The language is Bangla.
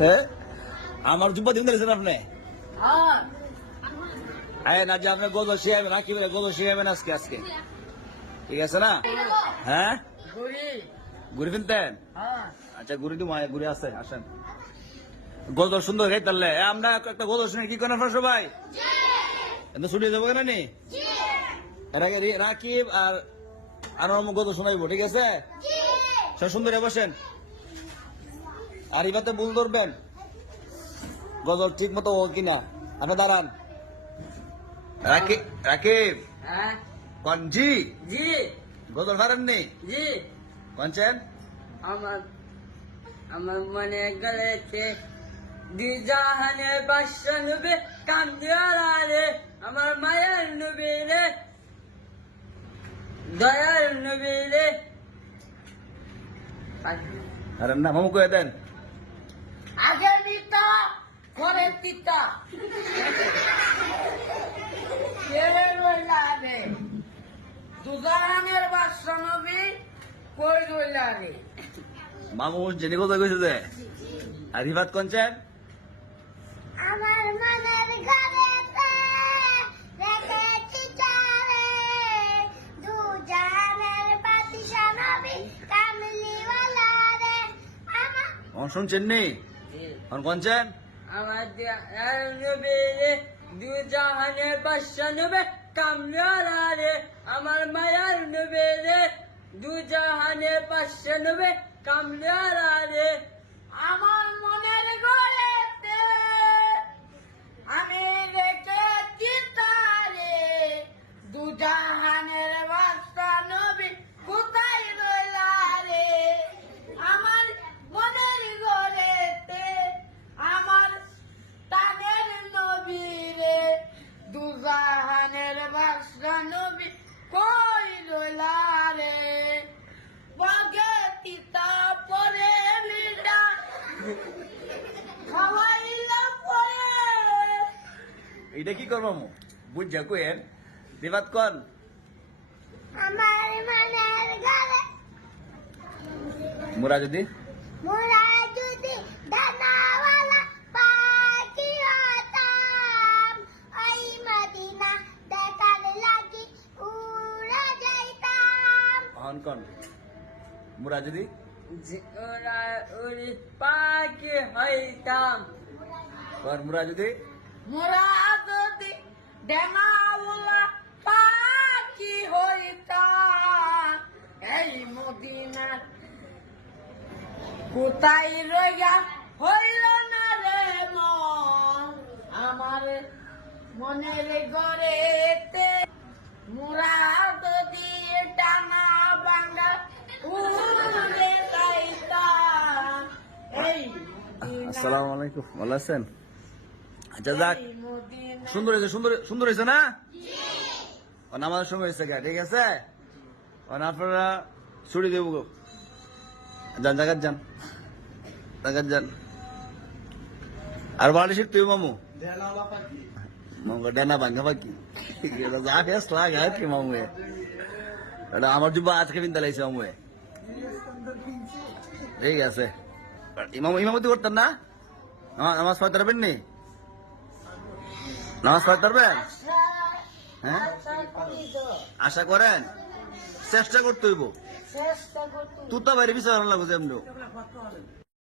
হ্যাঁ? আমার জুব্বা দিন দিয়েছেন আপনি? হ্যাঁ। না যে আপনি গজল শিখাবেন রাখি গজল শিখাবেন আজকে আজকে? ঠিক আছে না? হ্যাঁ? ঘুরি ফিনতেন হ্যাঁ। আচ্ছা ঘুরে দিব ঘুরে আসে আসেন। গজল সুন্দর গাই তাহলে আমরা একটা গজল শুনে কি করেন আপনারা সবাই? এত ছুটি যাব কেন নি? রাকিব আর আর গজল শোনাইবো ঠিক আছে? সুন্দর বসেন। আর এবারে ভুল ধরবেন? গজল ঠিক মতো ও কিনা? আপনি দাঁড়ান। রাকিব রাকিব। হ্যাঁ। কঞ্জি। জি। গজল পারেননি জি। কনছেন আমার আমার মনে গেলেছে দিজাহানের বাসা নবে কান্দিয়ালা রে আমার মায়ের নবী রে দয়ার নবী রে। আরে না মামু কয়ে দেন। আগে দিতা পরে তিতা। কেড়ে রইলা রে দুজাহানের বাসা নবী কই রইলা রে মামু জেনে গজল কইছে যে আর রিফাত কনছেন আমার মনের শুনছেন নি? অন কনছেন? আমার দয়ার নবী রে দুজাহানের বাসা নবী কামলিওয়ালা রে আমার মায়ার নবী রে দুজাহানের বাসা নবী কামলিওয়ালা রে আমার মনের ঘরেতে আমি রেখেছি তারে। দুজাহানের বাসা নবী এটা কি করব মামু বুঝা কইেন রিফাত কন। আমার মনের ঘরে মুরা যদি। মোরা যদি। দানাওয়ালা পাখি হতাম ওই মদিনা দেখার লাগি উড়া যাইতাম অন কন। মুরা যদি। ওরা উড়ি পাখি হইতাম। কন মুরা যদি? মোরা যদি ডেঙাওলা পাখি হইতাম। এই মদিনার কোথায় রইয়া হইল না রে মন? আমার মনের গড়েতে আসসালামু আলাইকুম ভালো আছেন? আচ্ছা যাক। সুন্দর হয়েছে সুন্দর সুন্দর হয়েছে না? অন আমাদের সঙ্গে হয়েছে গা, ঠিক আছে? অন আপনারা ছুটি দেবো গো। যান জায়গার যান। জায়গার যান। আর বাড়ি শিখতে মামু? মামু ডানা ভাঙ্গা বাকি যা ফেস লাগে কি মামু এটা আমার জুব্বা আজকে বিন্দা লাইছে মামু ঠিক আছে। ইমাম ইমামতি করতেন না? নামাজ- পড়তে পারবেন নি? নামাজ পড়তে পারবেন? হ্যাঁ? আশা করেন? চেষ্টা করতে হইব। চেষ্টা করতে তুই তো বাইরে বিচার লাগবে এমনি